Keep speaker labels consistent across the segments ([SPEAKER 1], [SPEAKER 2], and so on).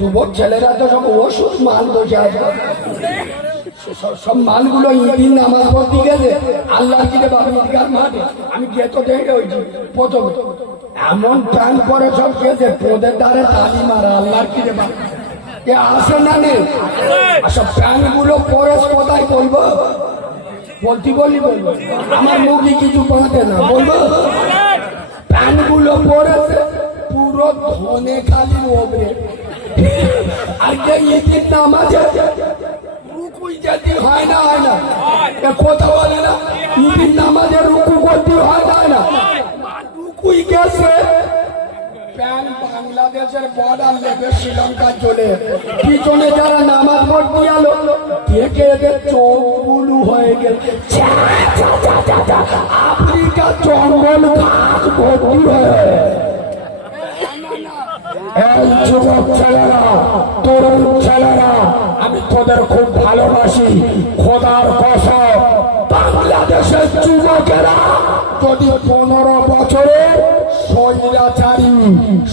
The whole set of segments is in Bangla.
[SPEAKER 1] যুবক ছেলেরা তো সব ওষুধ মাল বসে সব- মালগুলো ইদিন নামাজ পড়তে গেছে আল্লাহ দিকে মাঠে। আমি গেতো দেখে হয়েছি প্রথমে। এমন প্যান করে সব গেছে তোদের দ্বারে তালি মারা, আল্লাহর কিরে বাবু আসে না নেই সব প্যানগুলো পরে কোথায় বলব? বলতে বলি বলব। আমার মুখে কিছু বাঁধে না, বলব? প্যানগুলো পরেছে পুরো ধনে খালি ওপরে আর যে ঈদের নামাজে রুকুই যেতে হয় না হয় না। কথা বলে না ঈদের নামাজে রুকু করতে হয় না হয় না। রুকুই গেছে। প্যান বাংলাদেশের বর্ডার লেগে শ্রীলঙ্কা চলে। পিছনে যারা নামাজ পড়তে গেল, দেখে এদের চোখ বুলু হয়ে গেল। আফ্রিকা জঙ্গল ঘাস ভর্তি হয়ে। এই যুবক ছেলেরা, তরুণ ছেলেরা, আমি তোদের খুব ভালোবাসি। খোদার কসম, বাংলাদেশের যুবকেরা যদি পনেরো বছরে স্বৈরাচারী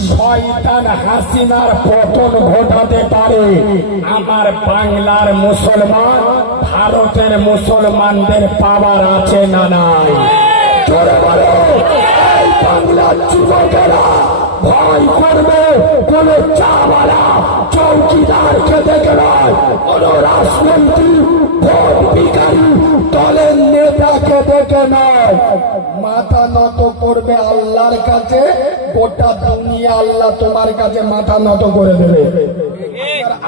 [SPEAKER 1] শয়তান হাসিনার পতন ঘটাতে পারে, আমার বাংলার মুসলমান, ভারতের মুসলমানদের পাওয়ার আছে না নাই? বাংলার যুবকেরা ভয় করবে কোন চাওয়ালা চৌকিদারকে দেখে নয়। কোন রাজমন্ত্রী ভোট ভিখারি, দলের নেতাকে দেখে নয়। মাথা নত করবে আল্লাহর কাছে, গোটা দুনিয়া আল্লাহ তোমার কাছে মাথা নত করে দেবে।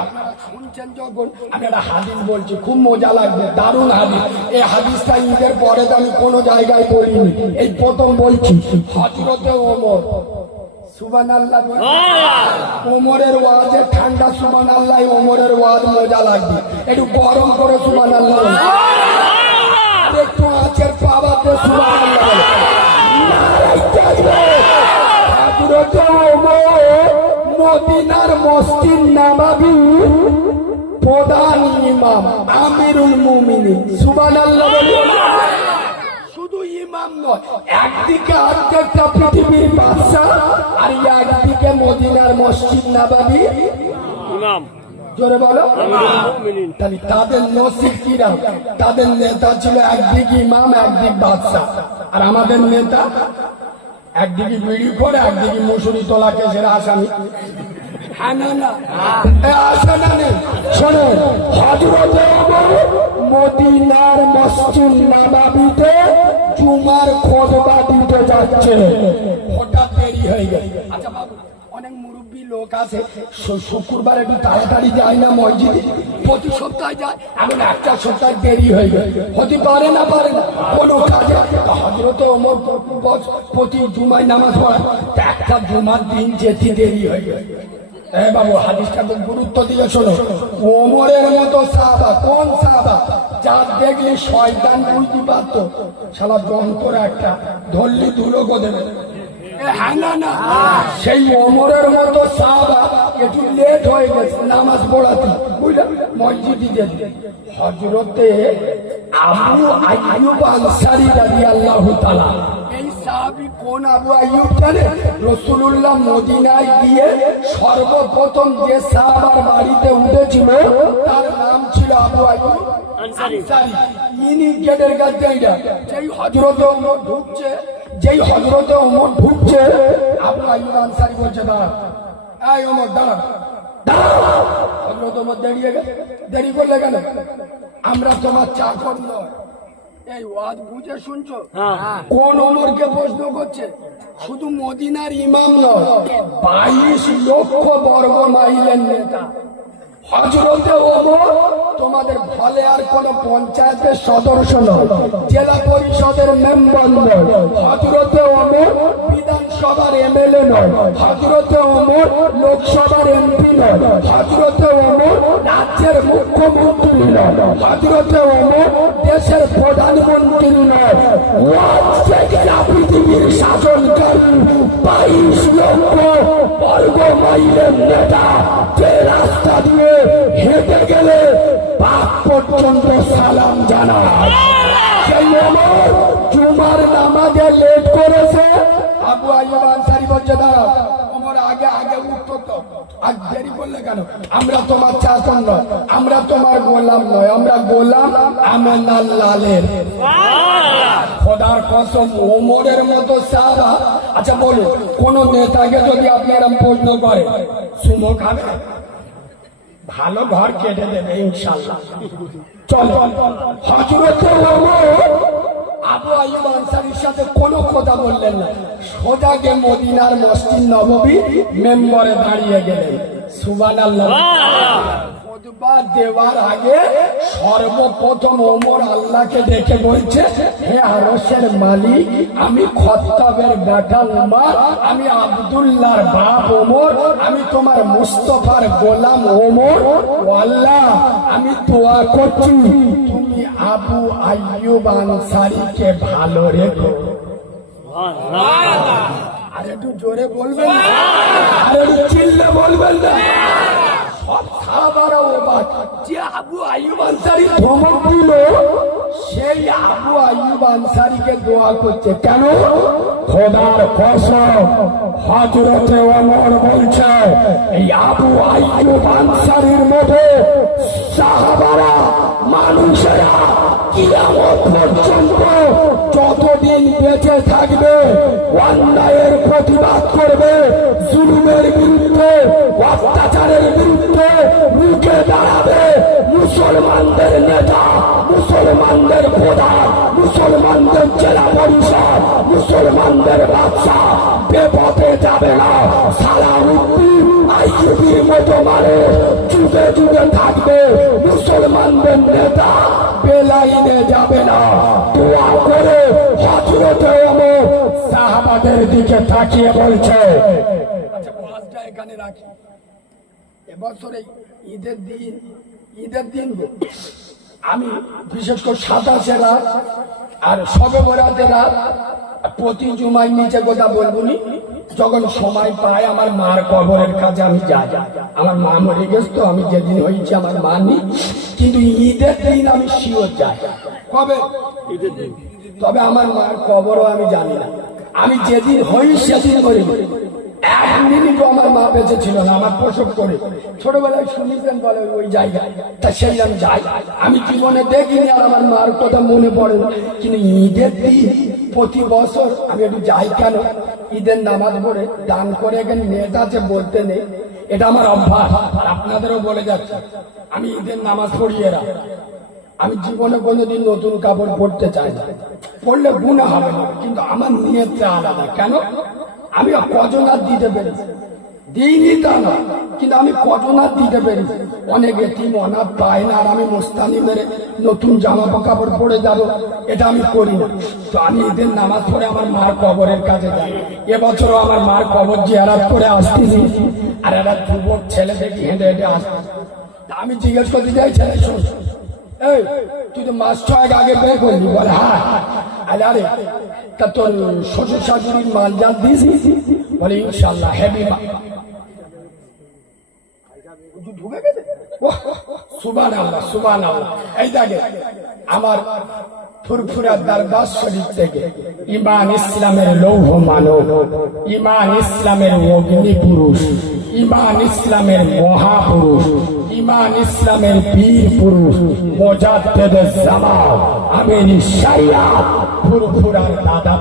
[SPEAKER 1] আপনারা শুনছেন যখন, আমি একটা হাদিস বলছি, খুব মজা লাগবে, দারুণ হাদিস। এই হাদিসটা ঈদের পরে তো আমি কোনো জায়গায় বলিনি এই প্রথম বলছি হজরতে ওমর সুবান আল্লাহ ওমরের ওয়াজে ঠান্ডা সুবান আল্লাহ ওমরের ওয়াজ মজা লাগবে। একটু গরম করে সুবান আল্লাহ একটু আঁচের পাবাতে সুবান আল্লাহ মদিনার মসজিদ নামাবি প্রধান ইমাম আমিরুল মুমিনিন। সুবহানাল্লাহ বলুন নয় একদিকে অর্ধেকটা পৃথিবীর আর একদিকে মদিনার মসজিদ নাবাবি।
[SPEAKER 2] ইমাম।
[SPEAKER 1] জোরে বলো। তাহলে তাদের নসিব কিরাম তাদের নেতা ছিল একদিকে ইমাম একদিক বাদশাহ। আর আমাদের নেতা? একদিকে বিড়ি করে একদিকে মুসুরি তোলা কেসের আসামি। আসে না নেই শোনো হজরতে মদিনার মসজিদ নাবাবিতে জুমার খোদবা দিতে যাচ্ছে। হঠাৎ দেরি হয়ে গেছে আচ্ছা বাবু, অনেক মুরব্বী লোক আছে। শুক্রবার একটু তাড়াতাড়ি যায় না মসজিদে। প্রতি সপ্তাহে যায়। এখন একটা সপ্তাহ দেরি হয়ে যায় হতে পারে না পারে না। কোনো কাজে হজরতে ওমর প্রতি জুমায় নামাজ পড়া একটা জুমার দিন যেতে দেরি হয়ে যায় যার দেখলে হ্যাঁ না না। সেই ওমরের মতো সাহাবা, একটু লেট হয়ে গেছে, নামাজ পড়াতে। বুঝলেন মসজিদে যেতে হজরতে আবু এই সাহাবী কোন আবু আইয়ুব জানে? রসুলুল্লাহ মদিনায় গিয়ে সর্বপ্রথম যে সাহাবার বাড়িতে উঠেছিল তার নাম ছিল আবু আইয়ুব
[SPEAKER 2] আনসারী।
[SPEAKER 1] আনসারী। ইনি গেটের কাছে যেই হজরতে ঢুকছে যেই হজরতে ওমর ঢুকছে আবু আইয়ুব আনসারী বলছে দাঁড়া এই ওমর দাঁড়া দাঁড়া হজরত ওমর দাঁড়িয়ে গেছে। দেরি করলে কেন? আমরা তোমার চাকর নয়। এই ওয়াজ বুঝে শুনছো? কোন ওমরকে প্রশ্ন করছে? শুধু মদিনার ইমাম নয় বাইশ লক্ষ বর্গ মাইলের নেতা। তোমাদের ফলে আর কোন পঞ্চায়েতের সদস্য নয়, জেলা পরিষদের মেম্বার নয়। হজরতে ওমর বিধানসভার এমএলএ নয়, হজরতে ওমর লোকসভার এমপি নয়, হজরতে ওমর রাজ্যের মুখ্যমন্ত্রী নয়, হজরতে ওমর দেশের প্রধানমন্ত্রী নয়। পৃথিবীর শাসনকারী বাইশ লক্ষ বর্গ মাইলের নেতা যে রাস্তা দিয়ে হেঁটে গেলে পাক পর্যন্ত সালাম জানায় সেই আমার জুমার নামাজে লেট করেছে। আবু আইয়ুব সারি বলছে আর দেরি করলে কেন? আমরা তোমার চাকর নয়, আমরা তোমার গোলাম নয়, আমরা গোলাম লালের। আচ্ছা বলুন, কোন নেতাকে যদি করে, সুমো ভালো ঘর কেটে দেবে, ইনশাল্লাহ। চল হজরত আবু আইব আনসারির সাথে কোনো কথা বললেন না। সোজা গিয়ে মদিনার মসজিদ নববী মেম্বরে দাঁড়িয়ে গেলেন। সুবান দেওয়ার আগে সর্বপ্রথম ওমর আল্লাহকে দেখে বলছে হে আরসের মালিক আমি খত্তাবের বেটা উমার আমি আব্দুল্লাহর বাপ ওমর আমি তোমার মুস্তফার গোলাম ওমর। ও আল্লাহ আমি দোয়া করছি। তুমি আবু আইয়ুব আনসারিকে ভালো রেখো। আর একটু জোরে বলবেন? আর একটু চিল্লে বলবেন না? সব খাবার যে আবু আইয়ুব আনসারি ধমক দিল সেই আবু আইব আনসারিকে দোয়া করছে। কেন? খোদার কসম হাজরতে ওমর বলছে, এই আবু আইব আনসারির মধ্যে সাহাবারা, মানুষেরা কিয়ামত পর্যন্ত যতদিন বেঁচে থাকবে, অন্যায়ের প্রতিবাদ করবে, জুলুমের বিরুদ্ধে, অত্যাচারের বিরুদ্ধে মুখে দাঁড়াবে। মুসলমানদের নেতা, মুসলমানদের প্রধান, মুসলমানদের জেলা পরিষদ, মুসলমানদের বাদশা বেপথে যাবে না। সালাউদ্দিন আইয়ুবির মতো মানুষ যুগে যুগে থাকবে মুসলমানদের নেতা, বেলাইনে যাবে না। দোয়া করে হজরতে ওমর সাহাবাদের দিকে তাকিয়ে বলছে আচ্ছা এখানে রাখি। এবছরে ঈদের দিন ঈদের দিন। আমি বিশেষ করে সাতাশে রাত আর সবে রাত প্রতি জুমাই নিচে কথা বলব নি যখন সময় পাই আমার মার কবরের কাছে আমি যাই। আমার মা মরে গেছে তো আমি যেদিন হয়েছি আমার মা নেই কিন্তু ঈদের দিন আমি শিওর যাই। কবে? তবে আমার মার কবরও আমি জানি না। আমি যেদিন হই সেদিন করি এক মিনিটও আমার মা বেঁচে ছিল না, আমার প্রসব করে। ছোটবেলায় শুনেছেন বলে ওই জায়গায়, তা সেই আমি যাই। আমি জীবনে দেখিনি আর আমার মার কথা মনে পড়ে কিন্তু ঈদের দিন প্রতি বছর আমি একটু যাই কেন? ঈদের নামাজ পড়ে দান করে এখানে নেট আছে বলতে নেই। এটা আমার অভ্যাস। আর আপনাদেরও বলে যাচ্ছে, আমি ঈদের নামাজ পড়ি এরা আমি জীবনে কোনোদিন নতুন কাপড় পরতে চাই না। পরলে গুণা হবে, কিন্তু আমার নিয়তটা আলাদা। কেন? আমি কজন আর দিতে পেরেছি। দিইনি তা না কিন্তু আমি কজন আর দিতে পেরেছি। অনেক এটিম অনাথ পায় না, আর আমি মোস্তানি মেরে নতুন জামা কাপড় পরে যাব, এটা আমি করি না। তো আমি এদের নামাজ পড়ে আমার মার কবরের কাছে যাই। এবছরও আমার মার কবর জিয়ারাত করে আসতেছি। আর একটা যুবক ছেলে দেখি হেঁটে হেঁটে আসতে আমি জিজ্ঞেস করতে যাই ছেলে শোন এই, তুই তো মাস ছয়েক আগে বের করলি বলে হ্যাঁ আরে তা তোর শ্বশুর শাশুড়ির মাল জাল দিয়েছি বলে ইনশাল্লাহ হেভি ঢুকে গেছে? সুবান আল্লাহ সুবান আল্লাহ এই দেখে, আমার ফুরফুরা থেকে। ইমান ইসলামের লৌহ মানব, ইমান ইসলামের অগ্নি পুরুষ, ইমান ইসলামের মহাপুরুষ, ইমান ইসলামের বীর পুরুষ ফুরফুরার দাদা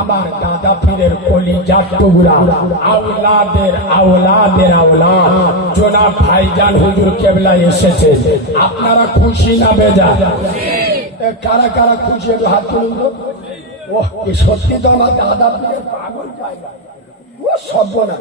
[SPEAKER 1] আমার দাদা পীরের কলিজার টুকরা আউলাদের আউলাদের আউলাদ জনাব ভাইজান হুজুর কেবলা এসেছে আপনারা খুশি না বেজা কারা কারা খুশি একটু হাত তুলুন তো ও সত্যি তো আমার দাদা পাগল জায়গা। ও সভ্য না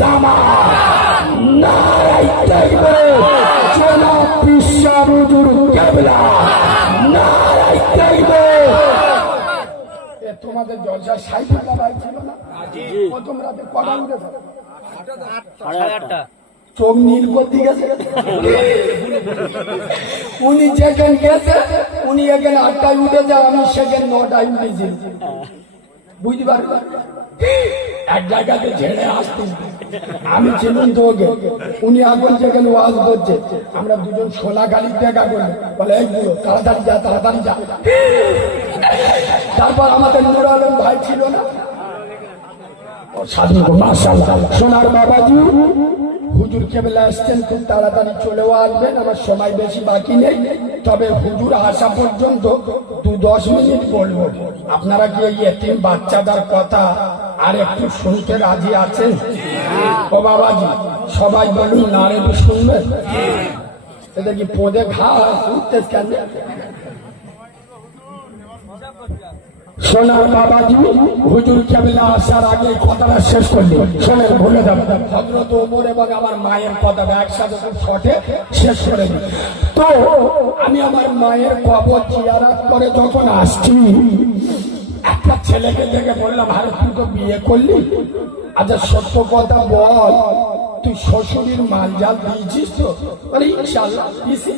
[SPEAKER 1] জামা। তোমাদের জলসা সাইফুল্লাহ ছিল না? প্রথম রাতে কটা উঠেছে চোখ নীল করতে গেছে। উনি যেখানে গেছে উনি এখানে আটটায় উঠেছে আমি সেখানে নটায় উঠেছি। বুঝতে পারবে এক জায়গাতে ঝেড়ে আসতে আমি ছিলাম তো ওকে উনি এখন যেখানে ওয়াজ করছে আমরা দুজন সোলা গাড়ির দেখা করি। বলে এই বুড়ো তাড়াতাড়ি যা তাড়াতাড়ি যা। তারপর আমাদের নুর আলম ভাই ছিল না। সাধু গো, সোনার বাবাজি। হুজুর কেবলা আসছেন, খুব তাড়াতাড়ি চলেও আসবেন আমার সময় বেশি বাকি নেই। তবে হুজুর আসা পর্যন্ত দু দশ মিনিট বলব। আপনারা কি এই বাচ্চাদের কথা আর একটু শুনতে রাজি আছেন? ও বাবাজি, সবাই বলুন না শুনবেন এটা কি পদে ঘা উঠতে কেন? সোনার বাবাজি, হুজুর কেবলা আসার আগে কথাটা শেষ করলি। শোনেন, ভুলে যাবে হজরত ওমর এবং আমার মায়ের কথাটা একসাথে খুব শর্টে শেষ করে দিই। তো, আমি আমার মায়ের কবর জিয়ারাত করে যখন আসছি, একটা ছেলেকে দেখে বললাম, আরে, তুই তো বিয়ে করলি? আচ্ছা সত্য কথা বল। তুই শ্বশুরের মাল জাল দিয়েছিস তো? বলে ইনশাল্লাহ দিয়েছি।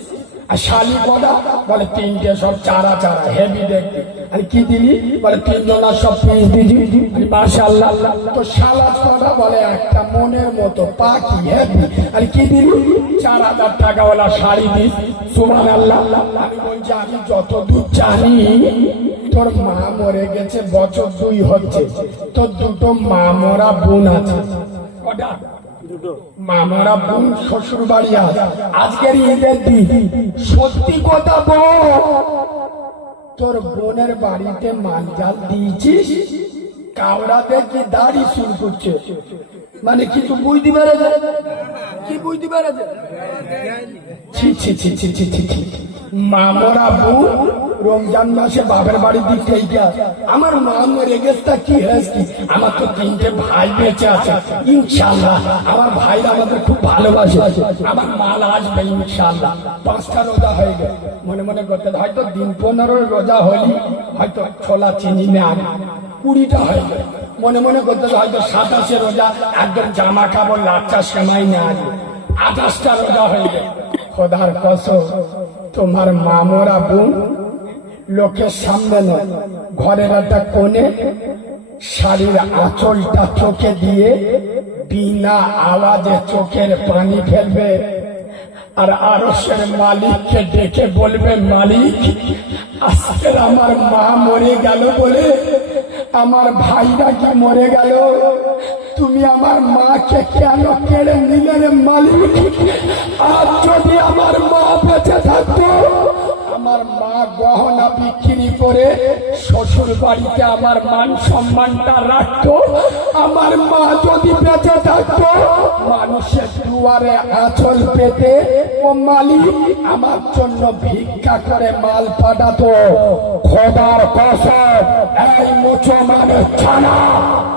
[SPEAKER 1] আর শালি কটা বলে তিনটে সব চারা চারা, হেভি দেখতে। আর কি দিলি? বলে তিনজনার সব পিস দিলি। আমি মাশাল্লাহ তো সালাদ কটা বলে একটা মনের মতো, পাখি, হেভি। আর কি দিলি? চার হাজার টাকাওয়ালা শাড়ি দিস। সুমান আল্লাহ আমি বলছি, আমি যত দূর জানি, তোর মা মরে গেছে, বছর দুই হচ্ছে। তোর দুটো মা মরা বোন আছে। কটা? মামারা বোন শ্বশুর বাড়ি আজকের ঈদের দিন। সত্যি কথা বল। তোর বোনের বাড়িতে মাল জাল দিয়েছিস? কাউরাতে কি দাড়ি শুরু করছে? মানে কিছু বুঝতে পেরেছে কি বুঝতে পেরেছে ছি ছি ছি ছি ছি ছি ছি। মামরা বউ রমজান মাসে বাপের বাড়ি দিক থেকে আমার মা মরে গেছে কি হয়েছে আমার তো তিনটে ভাই বেঁচে আছে। ইনশাল্লাহ আমার ভাইরা আমাদের খুব ভালোবাসে। আমার মাল আসবে ইনশাল্লাহ পাঁচটা রোজা হয়ে গেল। মনে মনে করতে হয়তো দিন পনেরো রোজা হলি হয়তো ছোলা চিনি না কুড়িটা হয়ে। মনে মনে করতে হয়তো সাতাশে রোজা, একদম জামা কাপড়, লাচ্চা, সেমাই নেওয়া আঠাশটা রোজা হয়ে গেল খোদার কসম, তোমার মামরা বোন লোকের সামনে নয়, ঘরের একটা কোণে শাড়ির আঁচলটা চোখে দিয়ে বিনা আওয়াজে চোখের পানি ফেলবে আর আরসের মালিককে ডেকে বলবে, মালিক, আজকের আমার মা মরে গেল বলে আমার ভাইরা কি মরে গেল, তুমি আমার মাকে কেন কেড়ে নিলে রে মালিক? আর যদি আমার মা বেঁচে থাকতো আমার মা গহনা বিক্রি করে শ্বশুর বাড়িতে আমার মান সম্মানটা রাখতো। আমার মা যদি বেঁচে থাকতো, মানুষের দুয়ারে আঁচল পেতে ও মালিক আমার জন্য ভিক্ষা করে মাল পাঠাতো। খোদার কসম, এই মুসলমানের ছানা,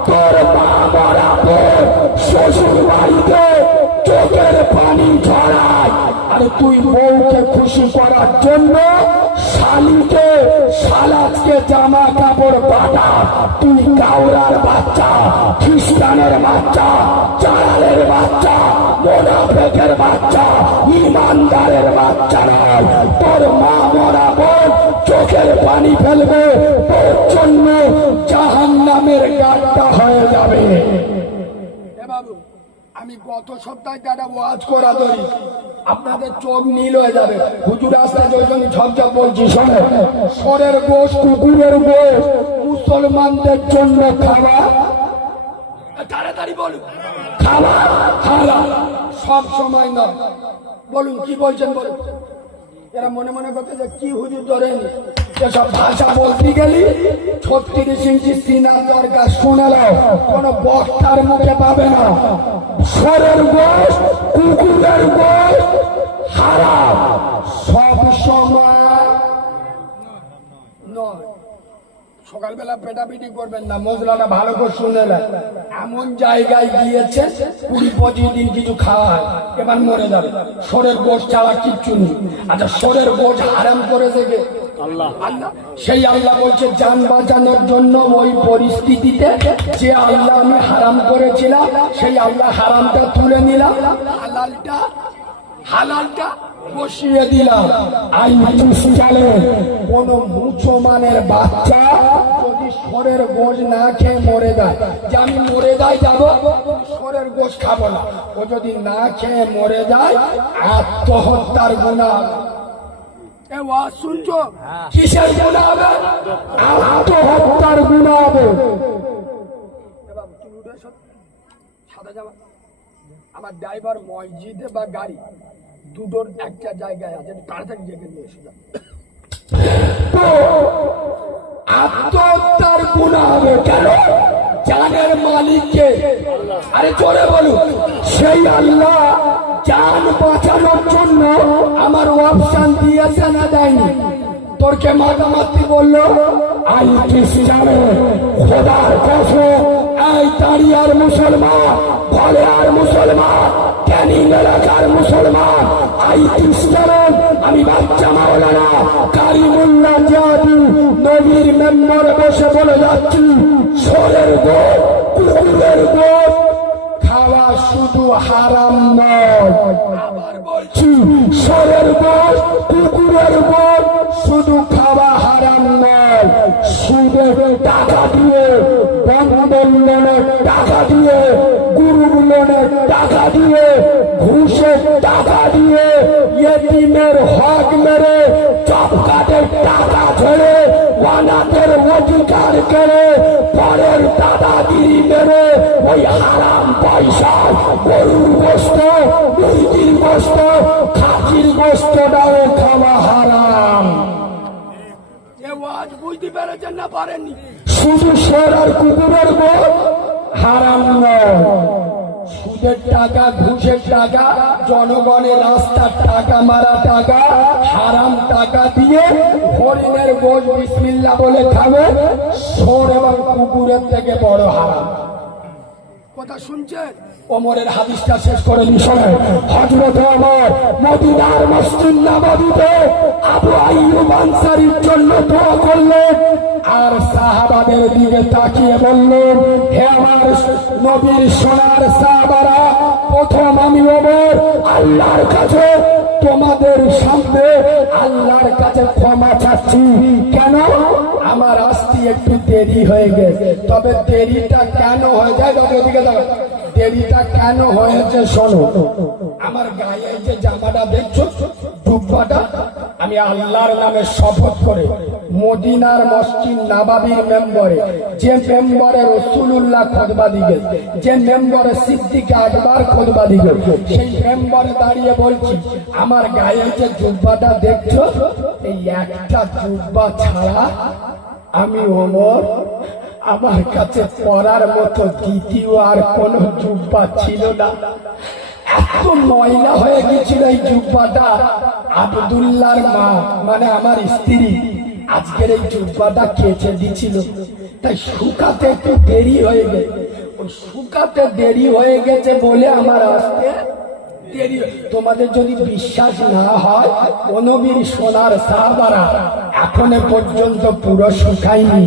[SPEAKER 1] তোর মা মরা শ্বশুর বাড়িতে চোখের পানি ঝরায় আরে তুই বউকে খুশি করার জন্য শালিকে সালাদকে জামা কাপড় পাঠা তুই কাউরার বাচ্চা, খ্রিস্টানের বাচ্চা চারালের বাচ্চা, মোনাফেকের বাচ্চা, ইমানদারের বাচ্চা নয়। তোর মা মরা বোন চোখের পানি ফেলবে, তোর জন্য জাহান নামের গানটা হয়ে যাবে। আমি গত সপ্তাহে একটা ওয়াজ করা ধরি। আপনাদের চোখ নীল হয়ে যাবে। হুজুর আসতে জন্য ঝপঝপ বলছি শোনে সরের গোশ, কুকুরের গোশ, মুসলমানদের জন্য খাবার তাড়াতাড়ি বলুন। খাবার হালাল সব সময় নয়। বলুন, কি বলছেন বলুন। এরা মনে মনে করতে যে কি হুজুর ধরেন। এসব ভাষা বলতে গেলি, ছত্রিশ ইঞ্চি সিনার দরকার, শুনে কোন বক্তার মুখে পাবে না। সরের গোস কুকুরের গোস হারাম। সব সময় নয়। সকালবেলা পেটাপিটি করবেন না মশলাটা ভালো করে শুনে নেন। এমন জায়গায় গিয়েছে কুড়ি পঁচিশ দিন কিছু খাওয়া হয় এবার মরে যাবে। সরের গোশ ছাড়া কিচ্ছু নেই। আচ্ছা সরের গোশ হারাম করেছে কে?
[SPEAKER 2] আল্লাহ।
[SPEAKER 1] আল্লাহ। সেই আল্লাহ বলছে যান বাঁচানোর জন্য ওই পরিস্থিতিতে যে আল্লাহ আমি হারাম করেছিলাম সেই আল্লাহ হারামটা তুলে নিলাম। হালালটা হালালটা বসিয়ে দিলাম। আই কোন মুসলমানের বাচ্চা যদি সরের গোশ না খেয়ে মরে যায় যে আমি মরে যাই যাব সরের গোশ খাব না। ও যদি না খেয়ে মরে যায় আত্মহত্যার গুণা। শুনছো? কিসের গুণা হবে? আত্মহত্যার গুণা হবে। সাদা আমার ড্রাইভার মসজিদে বা গাড়ি দুটোর একটা জায়গায় আছে তাড়াতাড়ি জেগে নিয়ে এসে আত্মহত্যার গুণা হবে কেন? জানের মালিককে আরে জোরে বলুন। সেই আল্লাহ জান বাঁচানোর জন্য আমার অপশন দিয়েছে না দেয়নি? তোরকে মাতামাতি বলল আই খ্রিস্টানে খোদার কসম। এই আর মুসলমান ঘরে আর মুসলমান, ক্যানিং এলাকার মুসলমান আই খ্রিস্টান আমি বাচ্চা মাওলানা কারিমুল্লাহ জাদু নবীর মেম্বরে বসে বলে যাচ্ছি সরের গোট কুকুরের খাওয়া শুধু হারাম নয়। আবার বলছি সরের গোট কুকুরের গোট শুধু টাকা দিয়ে গুরু লোনের টাকা দিয়ে ঘুষের টাকা দিয়ে ইয়েতিমের হক মেরে চপকাটের টাকা ছেড়ে ওয়ানাদের অধিকার করে পরের দাদাগিরি মেরে ওই হারাম পয়সা গরুর গোস্ত মুরগির গোস্ত খাসির গোস্তটাও খাওয়া হারাম। বুঝতে পেরেছেন না পারেননি? শুধু সর আর কুকুরের গোল হারাম সুদের টাকা, ঘুষের টাকা, জনগণের রাস্তার টাকা মারা টাকা, হারাম টাকা দিয়ে হরিণের গোশ বিসমিল্লা বলে খাবে, সোর এবং কুকুরের থেকে বড় হারাম। কথা শুনছেন? শেষ করে আর সাহাবাদের দিকে তাকিয়ে বললেন, হে আমার নবীর সোনার সাহাবারা, প্রথম আমি ওমর আল্লাহর কাছে। তোমাদের সামনে আল্লাহর কাছে ক্ষমা চাচ্ছি। কেন? আমার আসতে একটু দেরি হয়ে গেছে। তবে দেরিটা কেন হয়ে? যায় ওদিকে দেখো দেরিটা কেন হয়েছে শোনো। আমার গায়ে যে জামাটা দেখছ, ডুব্বাটা আমি আল্লাহর নামে শপথ করে মদিনার মসজিদ নাবাবির মেম্বরে, যে মেম্বরে রসুল্লাহ খোদবা দিবে যে মেম্বরে সিদ্দিকে আকবর খোদবা দিবে সেই মেম্বরে দাঁড়িয়ে বলছি, আমার গায়ে যে জুব্বাটা দেখছ, এই একটা জুব্বা ছাড়া আমি ওমর, আমার কাছে পড়ার মতো দ্বিতীয় আর কোন জুব্বা ছিল না। এত ময়লা হয়ে গেছিল এই জুব্বাটা। আবদুল্লার মা মানে আমার স্ত্রী, আজকের এই জুব্বাটা কেচে দিছিল। তাই শুকাতে একটু দেরি হয়ে গেছে। ওই শুকাতে দেরি হয়ে গেছে বলে আমার আসতে দেরি তোমাদের যদি বিশ্বাস না হয়, অনবীর সোনার সাহাবারা এখনও পর্যন্ত পুরো শুকায়নি।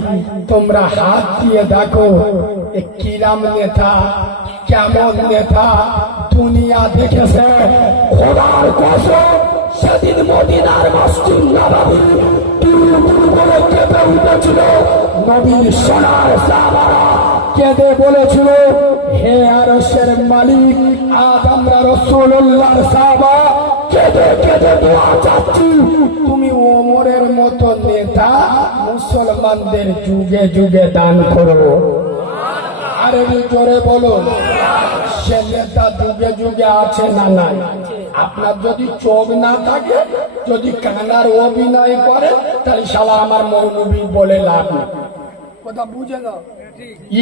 [SPEAKER 1] তোমরা হাত দিয়ে দেখো কিরাম নেতা, কেমন নেতা, দুনিয়া দেখেছে। খোদার কসম সেদিন মদিনার মসজিদ নবাবী বলে কেঁপে উঠেছিল। নবীর সোনার সাহাবারা কেঁদে বলেছিল, হে আরশের মালিক, আজ আমরা রসুল্লাহ সাহাবা কেঁদে কেঁদে দোয়া চাচ্ছি। তুমি ওমরের মতো নেতা, মুসলমানদের যুগে যুগে দান করো। আরে জোরে বলো সে নেতা যুগে যুগে আছে না নাই? আপনার যদি চোখ না থাকে যদি কানার অভিনয় করে তাহলে শালা আমার মৌলবী বলে লাভ কথা বুঝে না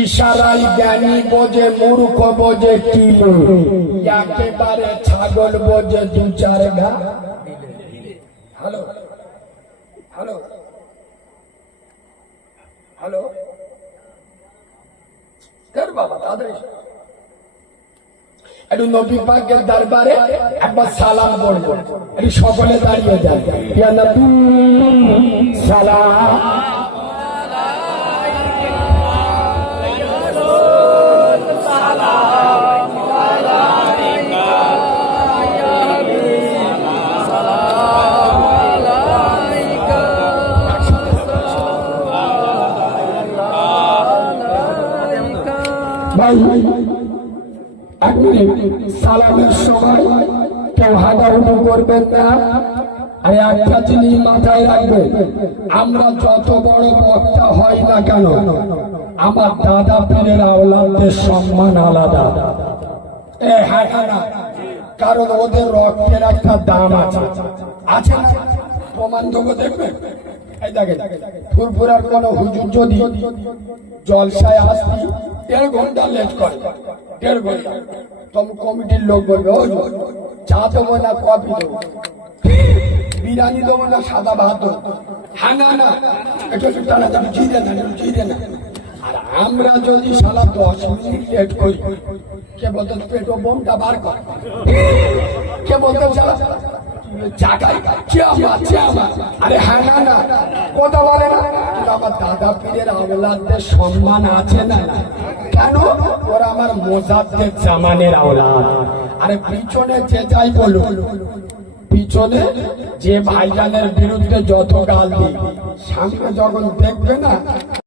[SPEAKER 1] ইশারাই জ্ঞানী বোঝে মূর্খ বোঝে কিলো একেবারে ছাগল বোঝে দু চার ঘা। হ্যালো? হ্যালো? হ্যালো? বাবা তাদের একটু নবী পাকের দরবারে একবার সালাম পড়ব সকলে দাঁড়িয়ে যান ইয়া নবী সালাম Bye. সালামের সময় কেউ করবেন না। একটা জিনিস মাথায় রাখবেন আমরা যত বড় বক্তা হই না কেন, আমার দাদা পীরের আওলাদের সম্মান আলাদা। এ হ্যাঁ হ্যাঁ কারণ ওদের রক্তের একটা দাম আছে। আছে প্রমাণ দেবো দেখবেন এই ফুরফুরার কোন হুজুর যদি জলসায় আসবি দেড় ঘণ্টা লেট করে, দেড় ঘণ্টা। কমিটির লোক বলবে চা দেবো না কফি দেবো বিরিয়ানি দেবো না সাদা ভাত হ্যাঁ না না একটু একটু জিরে না জিরে না আর আমরা যদি দশ মিনিট লেট করি, কে বলতো পেটো বোমটা বার কর? কে বলতো আরে হ্যাঁ কথা বলে না। আমার দাদা পীরের আওলাদদের সম্মান আছে না কেন ওরা আমার মোজাদ্দের জামানের আওলাদ। আরে পিছনে যে যাই বলুন পিছনে যে ভাইজানের বিরুদ্ধে যত গাল দিই, সামনে যখন দেখবে না